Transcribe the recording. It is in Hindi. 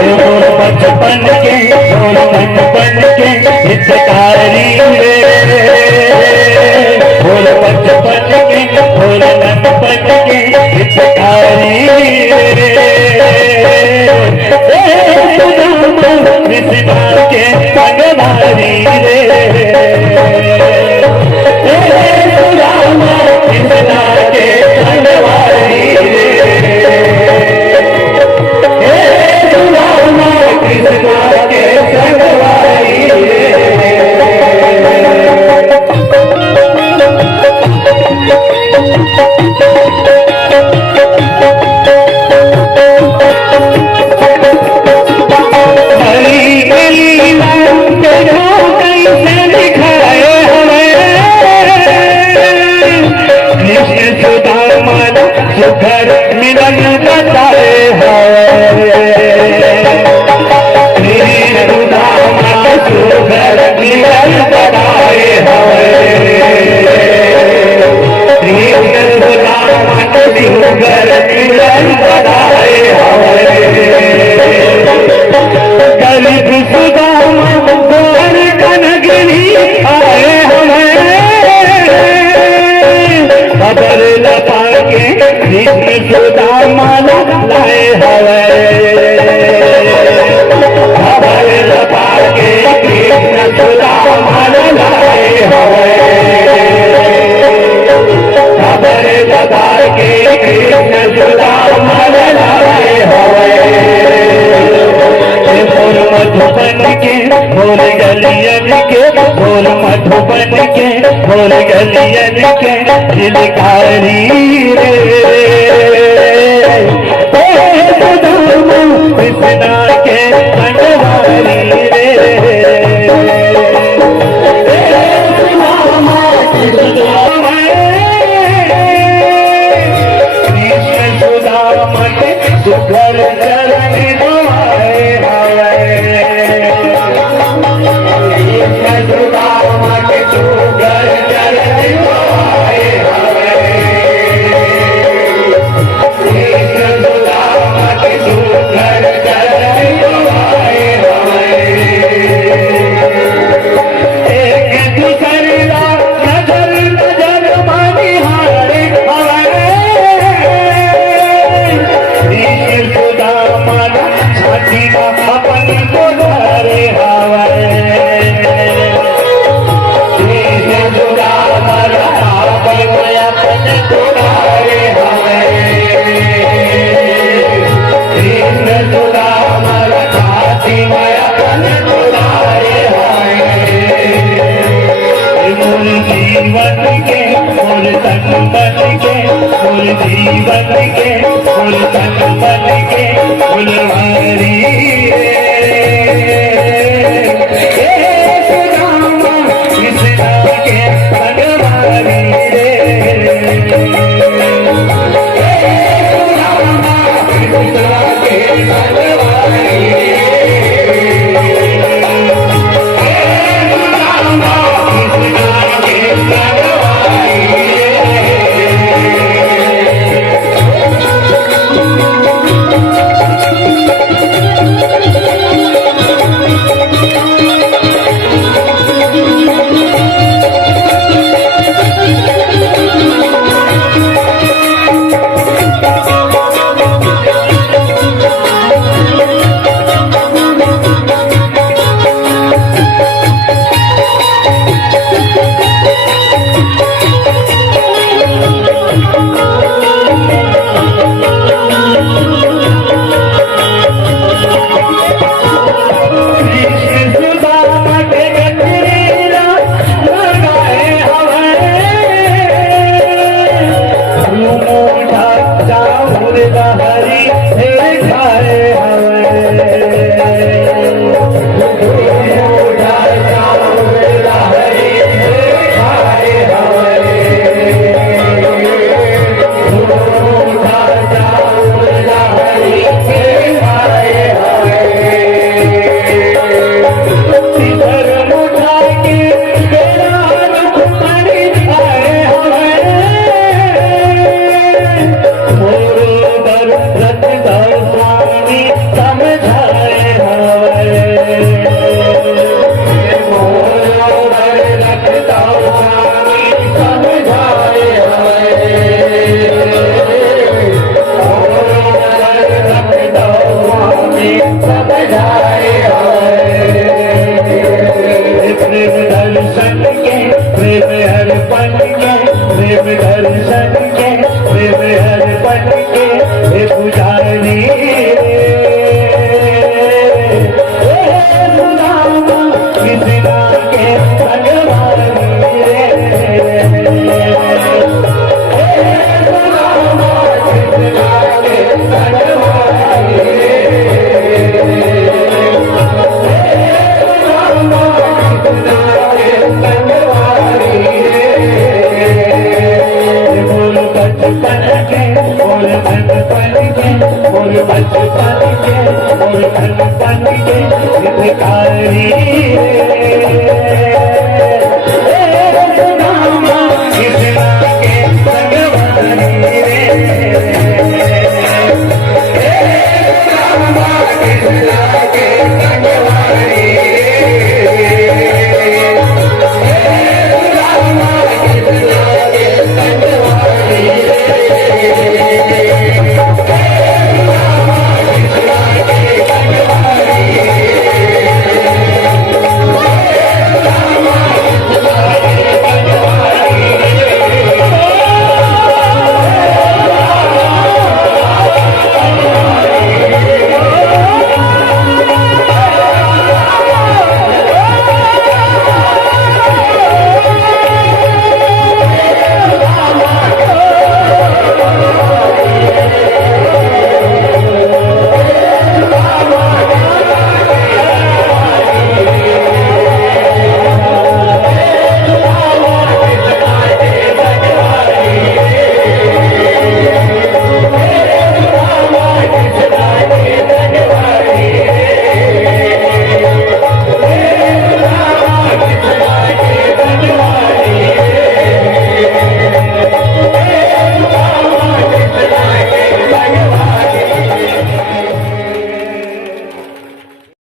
बचपन के बचपन के हितकारी रे, बोल बचपन के बचपन के हितकारी रे, कृष्णा के संगवारी रे, कृष्णा के संगवारी रे, कृष्णा के संगवारी सुखर मिलन बताए सुखर मिलन बताए सुखर मिलन बताए गरीब सुदामा गोर कनगरी आए हमें खबर लगा के कृष्ण सुदामा लाए हवे, खबर लगा के कृष्ण सुदामा लाए हवे, खबर लगा के कृष्ण सुदामा लाए हवे, बोल मधुबन के बोल गलियन के बोल मधुबन के बोल गलियन के दिलकारी रे, कृष्णा के संगवारी रे, कृष्ण सुदामा के सुखर चरण दुआए कृष्ण सुदामा के सुखर चरण दुआए कृष्ण सुदामा के सुखर चरण दुआए एक दूसरे नजर नजर मानी हारे कृष्ण सुदामा छाती का अपन को धरे कृष्ण सुदामा अपन को धरे कृष्ण सुदामा छाती में अपन को धरे मूल जीवन के मूल तन बन के मूल जीवन के मूल तन बन के फुलवारी सुदामा कृष्णा के संगवारी रे, सुदामा कृष्णा के संगवारी में सब जाए प्रेम दर्शन के प्रेम अर्पण के प्रेम दर्शन के प्रेम अर्पण के हे पुजारी कृष्णा के भगवानी बचपन के और धनपन के और बचपन के और धनपन के हितकारी